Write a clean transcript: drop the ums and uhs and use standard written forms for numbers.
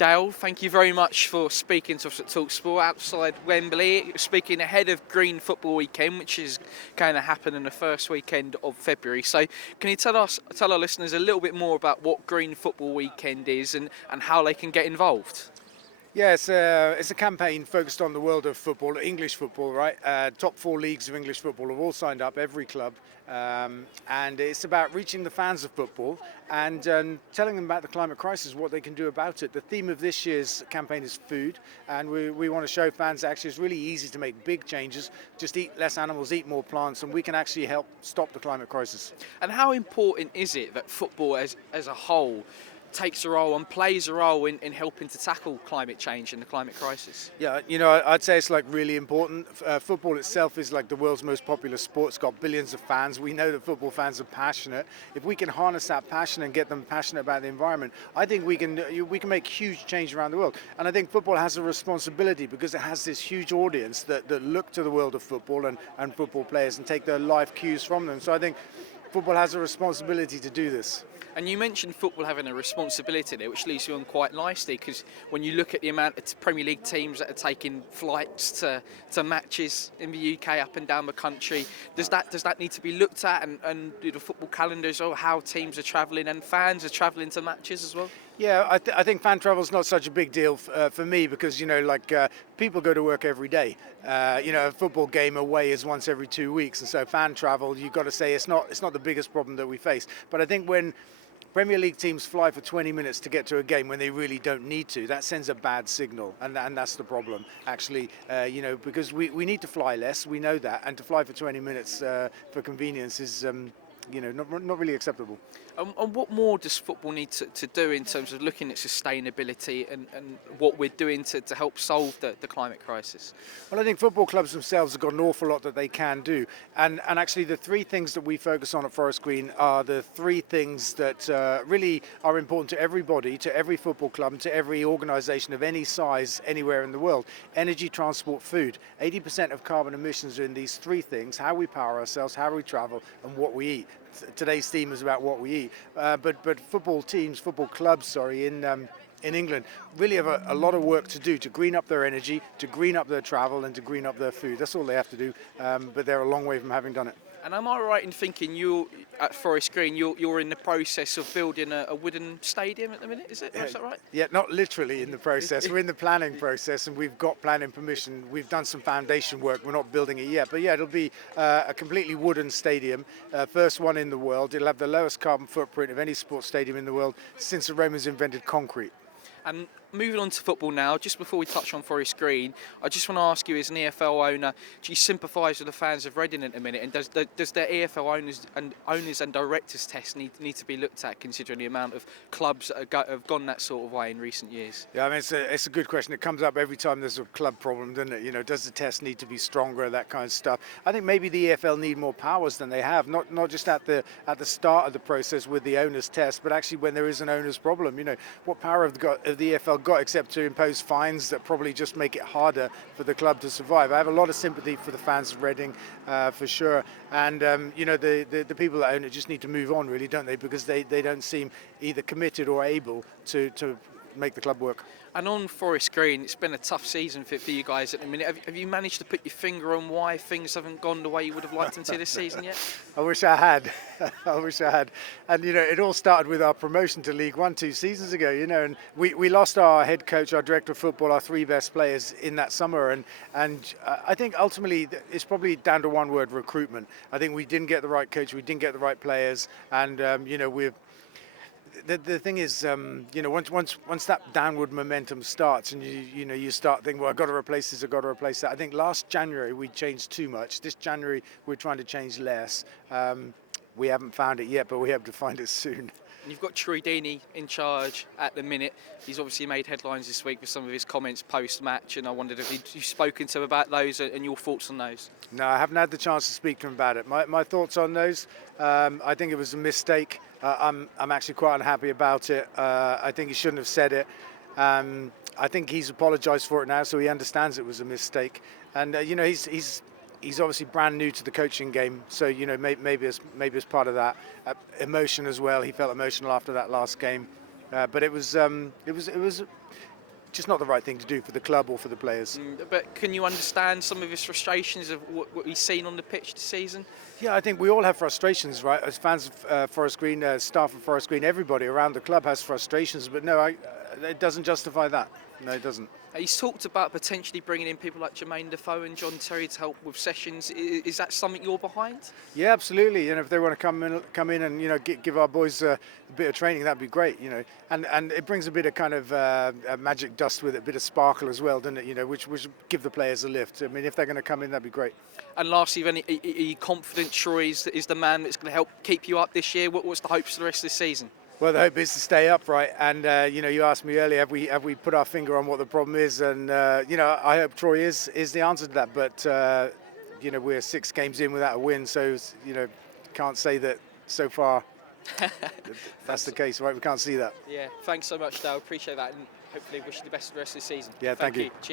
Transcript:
Dale, thank you very much for speaking to us at talkSPORT outside Wembley, speaking ahead of Green Football Weekend, which is going to happen in the first weekend of February. So can you tell our listeners a little bit more about what Green Football Weekend is and how they can get involved? Yeah, it's a campaign focused on the world of football, English football, right? Top 4 leagues of English football have all signed up, every club, and it's about reaching the fans of football and telling them about the climate crisis, what they can do about it. The theme of this year's campaign is food, and we want to show fans that actually it's really easy to make big changes. Just eat less animals, eat more plants, and we can actually help stop the climate crisis. And how important is it that football as a whole takes a role and plays a role in helping to tackle climate change and the climate crisis? Yeah, I'd say it's like really important. Football itself is like the world's most popular sport. It's got billions of fans. We know that football fans are passionate. If we can harness that passion and get them passionate about the environment, I think we can make huge change around the world. And I think football has a responsibility because it has this huge audience that look to the world of football and football players and take their life cues from them. So I think football has a responsibility to do this. And you mentioned football having a responsibility there, which leads you on quite nicely, because when you look at the amount of Premier League teams that are taking flights to matches in the UK up and down the country, does that need to be looked at and do the football calendars or how teams are travelling and fans are travelling to matches as well? Yeah, I think fan travel is not such a big deal for me because, people go to work every day. A football game away is once every 2 weeks. And so fan travel, you've got to say it's not the biggest problem that we face. But I think when Premier League teams fly for 20 minutes to get to a game when they really don't need to, that sends a bad signal. And that's the problem, actually, because we need to fly less. We know that. And to fly for 20 minutes for convenience is not really acceptable. And what more does football need to do in terms of looking at sustainability and what we're doing to help solve the climate crisis? Well, I think football clubs themselves have got an awful lot that they can do. And actually the 3 things that we focus on at Forest Green are the 3 things that really are important to everybody, to every football club and to every organisation of any size anywhere in the world. Energy, transport, food. 80% of carbon emissions are in these 3 things: how we power ourselves, how we travel and what we eat. Today's theme is about what we eat, but football clubs, in England really have a lot of work to do to green up their energy, to green up their travel and to green up their food. That's all they have to do, but they're a long way from having done it. And am I right in thinking you at Forest Green, you're in the process of building a wooden stadium at the minute? Is that right? Yeah, not literally in the process. We're in the planning process and we've got planning permission. We've done some foundation work. We're not building it yet. But yeah, it'll be a completely wooden stadium, first one in the world. It'll have the lowest carbon footprint of any sports stadium in the world since the Romans invented concrete. And moving on to football now, just before we touch on Forest Green, I just want to ask you, as an EFL owner, do you sympathise with the fans of Reading at the minute? And does the EFL owners and directors test need to be looked at, considering the amount of clubs that have gone that sort of way in recent years? Yeah, I mean, it's a good question. It comes up every time there's a club problem, doesn't it? Does the test need to be stronger, that kind of stuff. I think maybe the EFL need more powers than they have, not just at the start of the process with the owners test, but actually when there is an owners problem. What power have the EFL got except to impose fines that probably just make it harder for the club to survive? I have a lot of sympathy for the fans of Reading, for sure, and the people that own it just need to move on, really, don't they? Because they don't seem either committed or able to make the club work. And on Forest Green, it's been a tough season for you guys at the minute. Have you managed to put your finger on why things haven't gone the way you would have liked them to this season yet? I wish I had. And, it all started with our promotion to League One 2 seasons ago, and we lost our head coach, our director of football, our 3 best players in that summer. And I think ultimately it's probably down to one word: recruitment. I think we didn't get the right coach, we didn't get the right players, and, we've... The thing is, once that downward momentum starts, and you start thinking, well, I've got to replace this, I've got to replace that. I think last January we changed too much. This January we're trying to change less. We haven't found it yet, but we hope to find it soon. You've got Deeney in charge at the minute. He's obviously made headlines this week with some of his comments post-match, and I wondered if you've spoken to him about those and your thoughts on those. No, I haven't had the chance to speak to him about it. My thoughts on those, I think it was a mistake. I'm actually quite unhappy about it. I think he shouldn't have said it. I think he's apologised for it now, so he understands it was a mistake. And he's obviously brand new to the coaching game, so maybe as part of that emotion as well. He felt emotional after that last game. But it was just not the right thing to do for the club or for the players. But can you understand some of his frustrations of what he's seen on the pitch this season? Yeah, I think we all have frustrations, right? As fans of Forest Green, staff of Forest Green, everybody around the club has frustrations. But no, it doesn't justify that. No, it doesn't. He's talked about potentially bringing in people like Jermaine, Defoe and John Terry to help with sessions. Is that something you're behind? Yeah, absolutely. If they want to come in and give our boys a bit of training, that'd be great. And it brings a bit of kind of magic dust with it, a bit of sparkle as well, doesn't it? Which give the players a lift. I mean, if they're going to come in, that'd be great. And lastly, are you confident Troy is the man that's going to help keep you up this year? What's the hopes for the rest of the season? Well, the hope is to stay upright, and you asked me earlier, have we put our finger on what the problem is? And I hope Troy is the answer to that. But we're 6 games in without a win, so can't say that so far. That's the case, right? We can't see that. Yeah, thanks so much, Dale. Appreciate that, and hopefully wish you the best for the rest of the season. Yeah, thank you. Cheers.